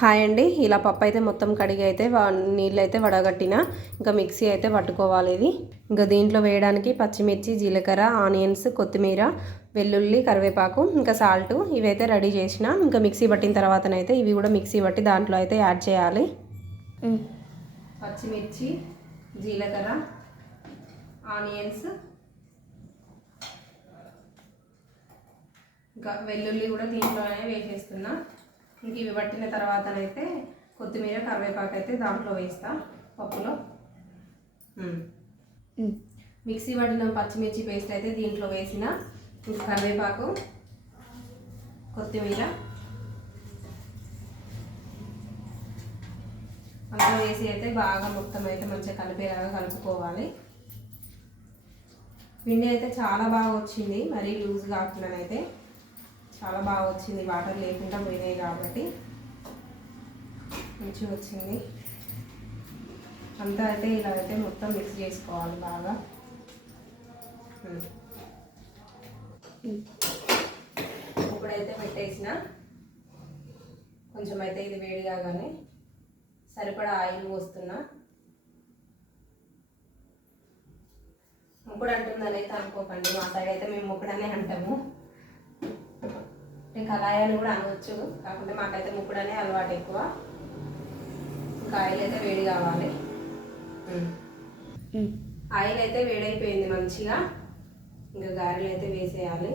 Hi అండి. ఇలా పప్పు అయితే మొత్తం కడిగి అయితే నీళ్ళు అయితే వడగట్టిన. ఇంకా మిక్సీ అయితే పట్టుకోవాలి ఇది. ఇంకా దీంట్లో వేయడానికి పచ్చిమిర్చి జీలకర్ర ఆనియన్స్ కొత్తిమీర వెల్లుల్లి కరివేపాకు ఇంకా సాల్ట్ ఇవైతే రెడీ చేసిన. ఇంకా మిక్సీ పట్టిన తర్వాతనైతే ఇవి కూడా మిక్సీ పట్టి దాంట్లో అయితే యాడ్ చేయాలి. పచ్చిమిర్చి జీలకర్ర ఆనియన్స్ ఇంకా వెల్లుల్లి కూడా దీంట్లోనే వేసేస్తున్నా. ఇంక ఇవి పట్టిన తర్వాతనైతే కొత్తిమీర కరివేపాకు అయితే దాంట్లో వేస్తా పప్పులో. మిక్సీ పట్టిన పచ్చిమిర్చి పేస్ట్ అయితే దీంట్లో వేసిన కరివేపాకు కొత్తిమీర. అంతా వేసి అయితే బాగా మొత్తం అయితే మంచిగా కలిపేలాగా కలుపుకోవాలి. పిండి అయితే చాలా బాగా వచ్చింది మరీ లూజ్ కాకుండా అయితే చాలా బాగా వచ్చింది వాటర్ లేకుండా పోయినాయి కాబట్టి. మంచిగా వచ్చింది. అంతా అయితే ఇలా అయితే మొత్తం మిక్స్ చేసుకోవాలి బాగా. ఇప్పుడైతే పెట్టేసిన. కొంచెం అయితే ఇది వేడి కాగానే సరిపడా ఆయిల్ పోస్తున్నా. ముక్కుడు అంటుందని అయితే అనుకోకండి. మా సైడ్ అయితే మేము ముక్కుడనే అంటాము. కళాయి అని కూడా అనవచ్చు. కాకుంటే మాకైతే ముక్కుడనే అలవాటు ఎక్కువ. ఇంకా ఆయిల్ అయితే వేడి కావాలి. ఆయిల్ అయితే వేడైపోయింది మంచిగా. ఇంకా గారెలు అయితే వేసేయాలి.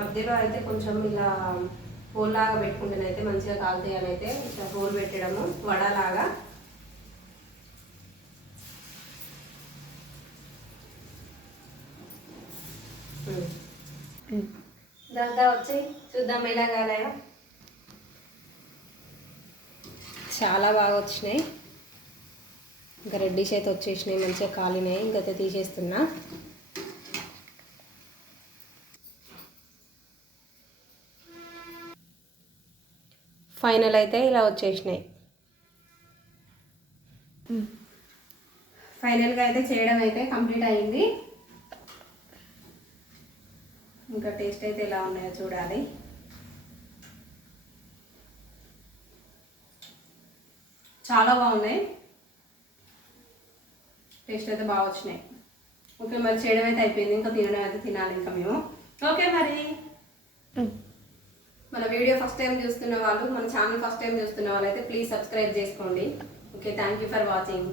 మధ్యలో అయితే కొంచెం ఇలా హోల్ లాగా పెట్టుకుంటేనైతే మంచిగా కాలుతాయి అని అయితే ఇట్లా హోల్ పెట్టడము వడలాగా. దాంతో వచ్చి చూద్దాం ఎలా కాలాయో. చాలా బాగా వచ్చినాయి. ఇంకా రెడ్డిష్ అయితే వచ్చేసినాయి మంచిగా కాలినాయి. ఇంకైతే తీసేస్తున్నా. ఫైనల్ అయితే ఇలా వచ్చేసినాయి. ఫైనల్గా అయితే చేయడం అయితే కంప్లీట్ అయింది. ఇంకా టేస్ట్ అయితే ఎలా ఉన్నాయో చూడాలి. చాలా బాగున్నాయి. టేస్ట్ అయితే బాగా వచ్చినాయి. ఓకే మరి చేయడం అయితే అయిపోయింది. ఇంకా తినడం అయితే తినాలి ఇంకా మేము. ఓకే మరి. మన వీడియో ఫస్ట్ టైం చూస్తున్న వాళ్ళు మన ఛానల్ ఫస్ట్ టైం చూస్తున్న వాళ్ళు అయితే ప్లీజ్ సబ్స్క్రైబ్ చేసుకోండి. Okay thank you for watching